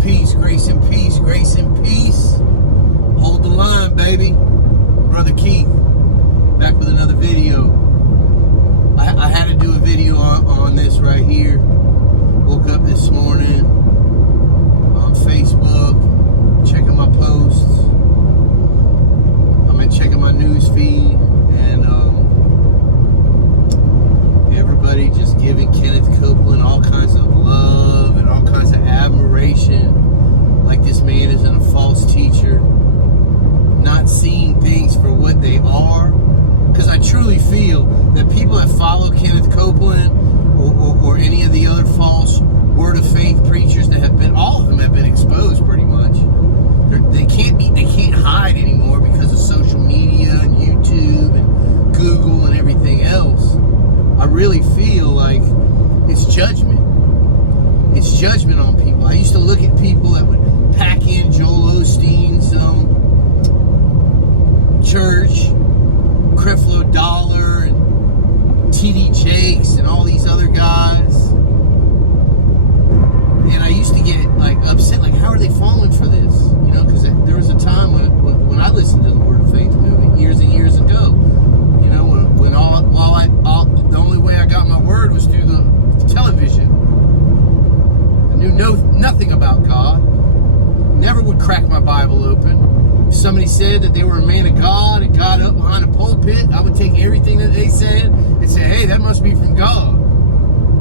and peace, grace and peace, grace and peace. Hold the line, baby. Brother Keith, back with another video. I had to do a video on this right here. Woke up this morning on Facebook, checking my posts. I'm checking my news feed, and everybody just giving Kenneth Copeland all kinds of love and all kinds of admiration, like this man isn't a false teacher, not seeing things for what they are. Because I truly feel that people that follow Kenneth Copeland or any of the other false word of faith preachers that have been, all of them have been exposed pretty much. They can't hide anymore because of social media and YouTube and Google and everything else. I really feel like it's judgment. It's judgment on people. I used to look at people that would pack in Joel Osteen's church, Creflo Dollar and T.D. Jakes and all these other guys, and I used to get like upset, like, how are they falling for this? You know, because there was a time when I listened to the Word of Faith movement years and years ago. You know, when the only way I got my word was through the television. I knew nothing about God. Never would crack my Bible open. If somebody said that they were a man of God and got up behind a pulpit, I would take everything that they said and say, hey, that must be from God.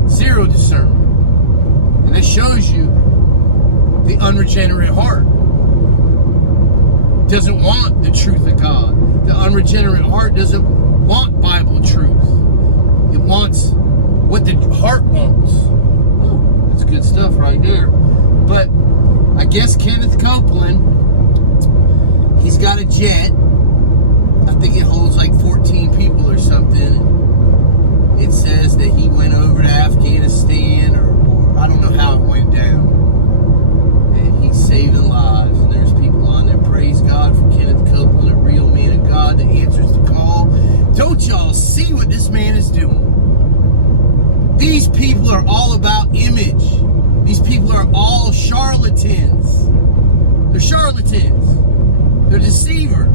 Zero discernment. And that shows you the unregenerate heart doesn't want the truth of God. The unregenerate heart doesn't want Bible truth. It wants what the heart wants. Oh, that's good stuff right there. But I guess Kenneth Copeland, he's got a jet. I think it holds like 14 people or something. It says that he went over to Afghanistan, or I don't know how it went down. And he's saving lives. And there's people on there. Praise God for Kenneth Copeland, a real man of God that answers the call. Don't y'all see what this man is doing? These people are all about image. These people are all charlatans. They're charlatans. They're deceivers.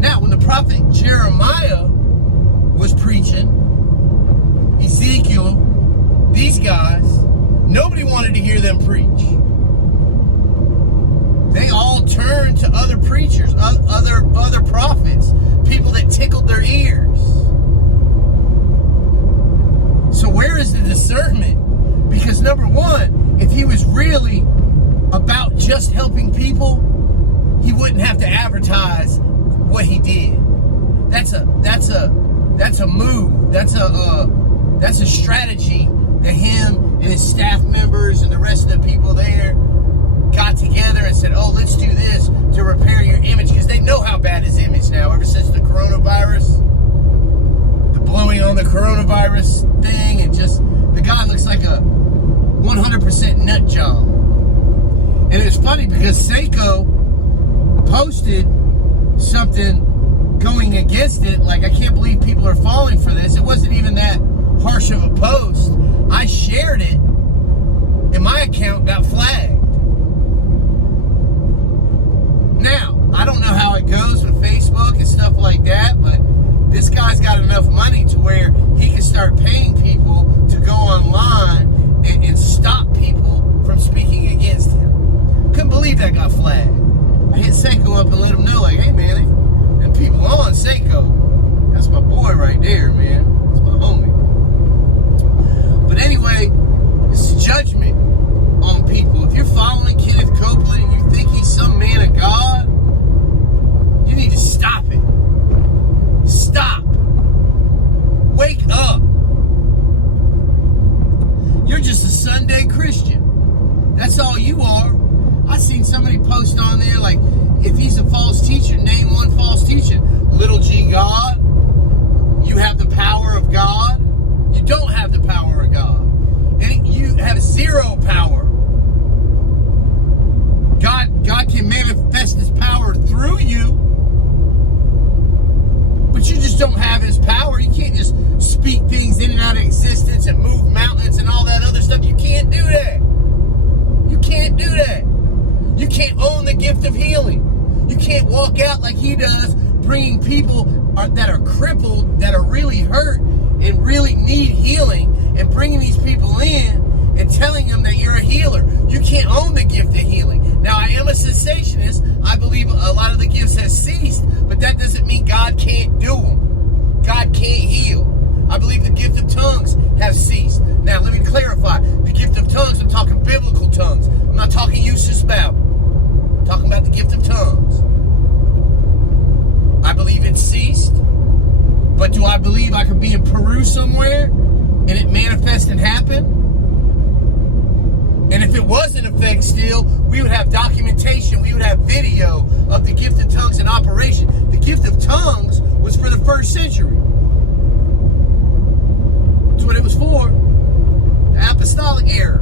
Now, when the prophet Jeremiah was preaching, Ezekiel, these guys, nobody wanted to hear them preach. They all turned to other preachers, other prophets, people that tickled their ears. So where is the discernment? Because number one, if he was really about just helping people, he wouldn't have to advertise what he did. That's a move. That's a strategy that him and his staff members and the rest of the people there got together and said, oh, let's do this to repair your image, because they know how bad his image now, ever since the coronavirus, the blowing on the coronavirus thing, and just the guy looks like a 100% nut job. And it was funny because Seiko posted something going against it, like, I can't believe people are falling for this. It wasn't even that harsh of a post. I shared it, and my account got flagged. Now, I don't know how it goes with Facebook and stuff like that, but this guy's got enough money to where he can start paying people to go online and stop people from speaking against him. Couldn't believe that got flagged. I hit Seiko up and let him know, like, hey, man, and people on Seiko, that's my boy right there, man. That's my homie. But anyway, this is judgment on people. If you're following Kenneth Copeland and you think he's some man of God, you need to stop it. Stop. Wake up. You're just a Sunday Christian. That's all you are. I seen somebody post on there, like, if he's a false teacher, name one false teacher. Little G God. You have the power of God. You don't have the power of God. And you have zero power. God can manifest his power through you, but you just don't have his power. You can't just speak things in and out of existence and move mountains and all that other stuff. You can't do that. You can't do that. You can't own the gift of healing. You can't walk out like he does, bringing people that are crippled, that are really hurt and really need healing, and bringing these people in and telling them that you're a healer. You can't own the gift of healing. Now, I am a cessationist. I believe a lot of the gifts have ceased, but that doesn't mean God can't do them. God can't heal. I believe the gift of tongues have ceased. Now, let me clarify. The gift of tongues, I'm talking biblical tongues. I'm not talking useless babble. I'm talking about the gift of tongues. I believe it ceased, but do I believe I could be in Peru somewhere and it manifest and happen? And if it was in effect still, we would have documentation, we would have video of the gift of tongues in operation. The gift of tongues was for the first century. That's what it was for. The apostolic era.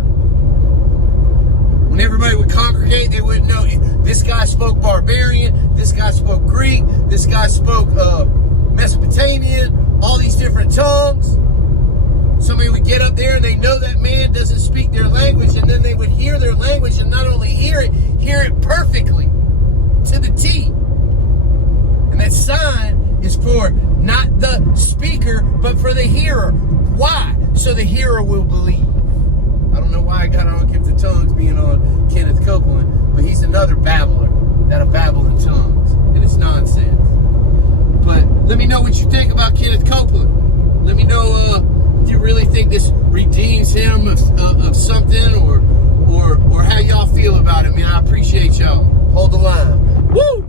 When everybody would congregate, they wouldn't know. This guy spoke barbarian, this guy spoke Greek, this guy spoke Mesopotamian, all these different tongues. Somebody would get up there and they know that man doesn't speak their language, and then they would hear their language and not only hear it perfectly to the T. And that sign is for not the speaker, but for the hearer. Why? So the hearer will believe. I don't know why I got on gift of tongues being on Kenneth Copeland, but he's another babbler that'll babble in tongues, and it's nonsense. But let me know what you think about Kenneth Copeland. Let me know if you really think this redeems him of something, or how y'all feel about it. Man, I appreciate y'all. Hold the line. Woo!